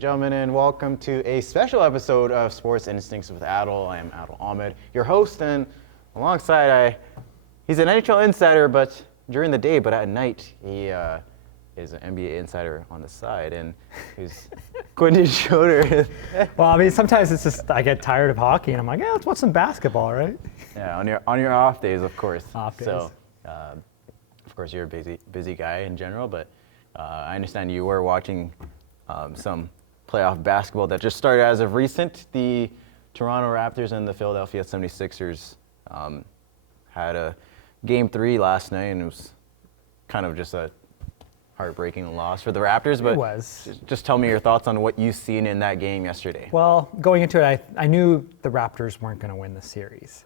and gentlemen, and welcome to a special episode of Sports Instincts with Adel. I am Adel Ahmed, your host, and alongside he's an NHL insider, but during the day, but at night he is an NBA insider on the side, and he's Quentin Schroeder. Well, I mean, sometimes it's just I get tired of hockey, and I'm like, yeah, let's watch some basketball, right? Yeah, on your off days, of course. Off days. So, of course, you're a busy guy in general, but I understand you were watching some playoff basketball that just started as of recent. The Toronto Raptors and the Philadelphia 76ers had a Game 3 last night, and it was kind of just a heartbreaking loss for the Raptors. But it was. Just tell me your thoughts on what you've seen in that game yesterday. Well, going into it, I knew the Raptors weren't going to win the series.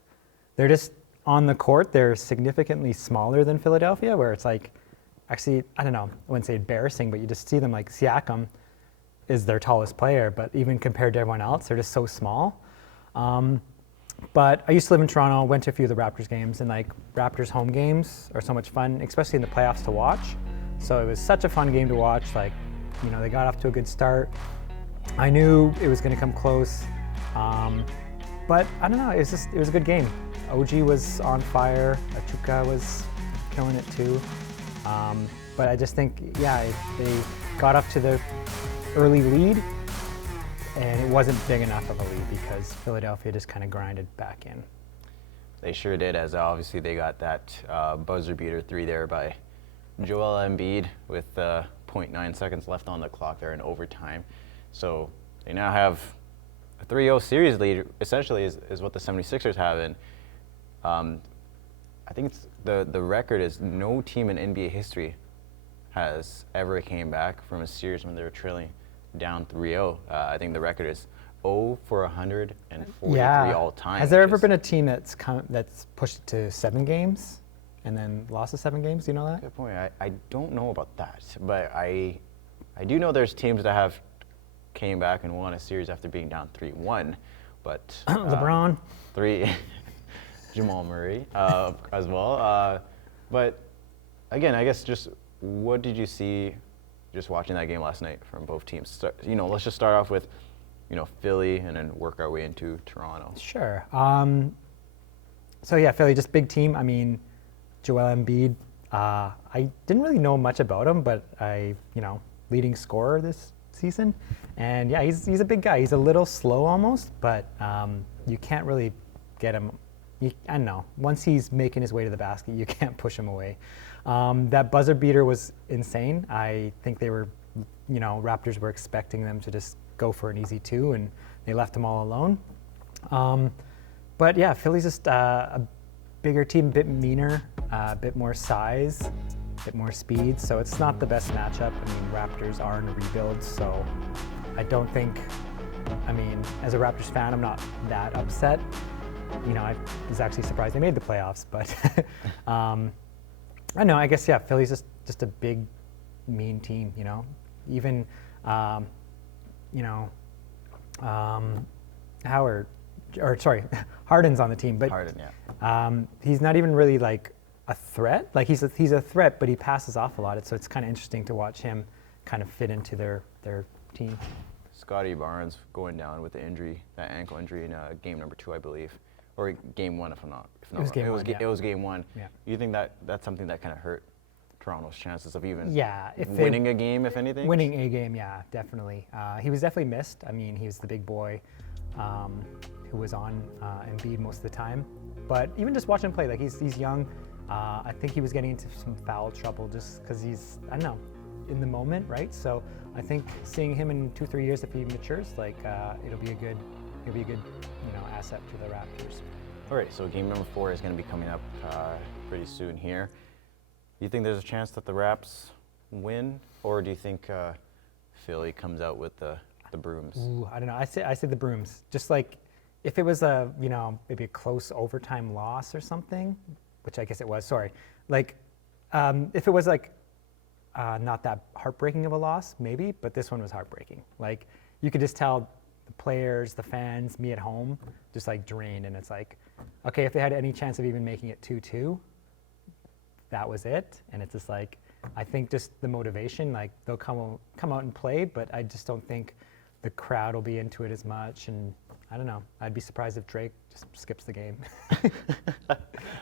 They're just on the court. They're significantly smaller than Philadelphia, where it's like, actually, I don't know, I wouldn't say embarrassing, but you just see them like Siakam is their tallest player, but even compared to everyone else, they're just so small. But I used to live in Toronto, went to a few of the Raptors games, and like Raptors home games are so much fun, especially in the playoffs to watch. So it was such a fun game to watch. Like, you know, they got off to a good start. I knew it was going to come close, but I don't know. It was a good game. OG was on fire. Achuka was killing it too. But I just think, yeah, they got up to the early lead, and it wasn't big enough of a lead because Philadelphia just kind of grinded back in. They sure did, as obviously they got that buzzer beater 3 there by Joel Embiid with 0.9 seconds left on the clock there in overtime. So they now have a 3-0 series lead, essentially, is what the 76ers have. And I think it's the record is no team in NBA history has ever came back from a series when they were trailing down 3-0. I think the record is 0 for 143 all time. Has there ever been a team that's pushed it to 7 games and then lost to 7 games? Do you know that? Good point. I don't know about that, but I do know there's teams that have came back and won a series after being down 3-1. But LeBron. 3. Jamal Murray as well. But again, I guess just what did you see just watching that game last night from both teams? Let's just start off with, Philly and then work our way into Toronto. Sure. So yeah, Philly, just big team. I mean, Joel Embiid, I didn't really know much about him, but leading scorer this season. And yeah, he's a big guy. He's a little slow almost, but you can't really get him. I don't know. Once he's making his way to the basket, you can't push him away. That buzzer beater was insane. I think they were, Raptors were expecting them to just go for an easy 2, and they left them all alone. But yeah, Philly's just a bigger team, a bit meaner, a bit more size, a bit more speed. So it's not the best matchup. I mean, Raptors are in a rebuild, so I don't think, as a Raptors fan, I'm not that upset. I was actually surprised they made the playoffs, but I don't know. I guess, yeah, Philly's just a big, mean team, Even, Harden's on the team, but Harden, yeah. He's not even really like a threat. Like he's a threat, but he passes off a lot. So it's kind of interesting to watch him kind of fit into their team. Scottie Barnes going down with the injury, that ankle injury in game number 2, I believe. Or game 1, if I'm not. It was game 1. It was game 1. Yeah. You think that's something that kind of hurt Toronto's chances of even winning a game, if anything? Winning a game, yeah, definitely. He was definitely missed. He was the big boy who was on Embiid most of the time. But even just watching him play, like he's young. I think he was getting into some foul trouble just because he's, I don't know, in the moment, right? So I think seeing him in 2-3 years, if he matures, it'll be a good asset to the Raptors. All right, so game number 4 is going to be coming up pretty soon here. Do you think there's a chance that the Raps win, or do you think Philly comes out with the brooms? Ooh, I don't know. I say the brooms. Just like if it was maybe a close overtime loss or something, which I guess it was. Sorry, if it was not that heartbreaking of a loss, maybe, but this one was heartbreaking. Like you could just tell the players, the fans, me at home, just drained, and it's like, okay, if they had any chance of even making it 2-2, that was it. And it's just I think just the motivation, they'll come out and play, but I just don't think the crowd will be into it as much. And I don't know. I'd be surprised if Drake just skips the game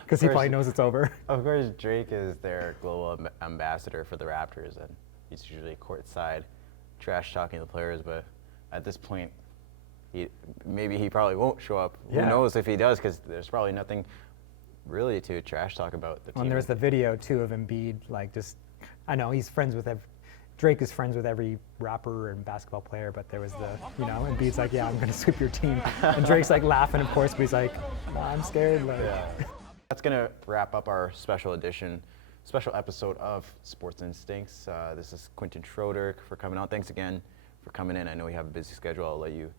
because he probably knows it's over. Of course, Drake is their global ambassador for the Raptors, and he's usually courtside, trash talking the players. But at this point, maybe he probably won't show up. Yeah. Who knows if he does? Because there's probably nothing really to trash talk about the team. And there's the video too of Embiid, like just, I know he's friends with Drake is friends with every rapper and basketball player, but there was the, Embiid's like, yeah, I'm gonna sweep your team, and Drake's like laughing, of course, but he's like, no, I'm scared. Like, yeah. That's gonna wrap up our special episode of Sports Instincts. This is Quentin Schroeder for coming on. Thanks again for coming in. I know you have a busy schedule. I'll let you.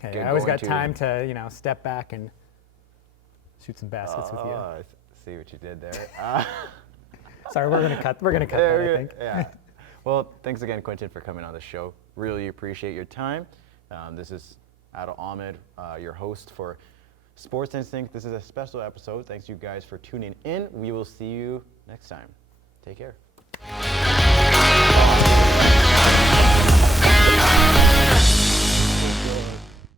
Hey, I always got time to step back and shoot some baskets with you. I see what you did there. Sorry, we're gonna cut that, I think. Yeah. Well, thanks again, Quentin, for coming on the show. Really appreciate your time. This is Adel Ahmed, your host for Sports Instinct. This is a special episode. Thanks you guys for tuning in. We will see you next time. Take care.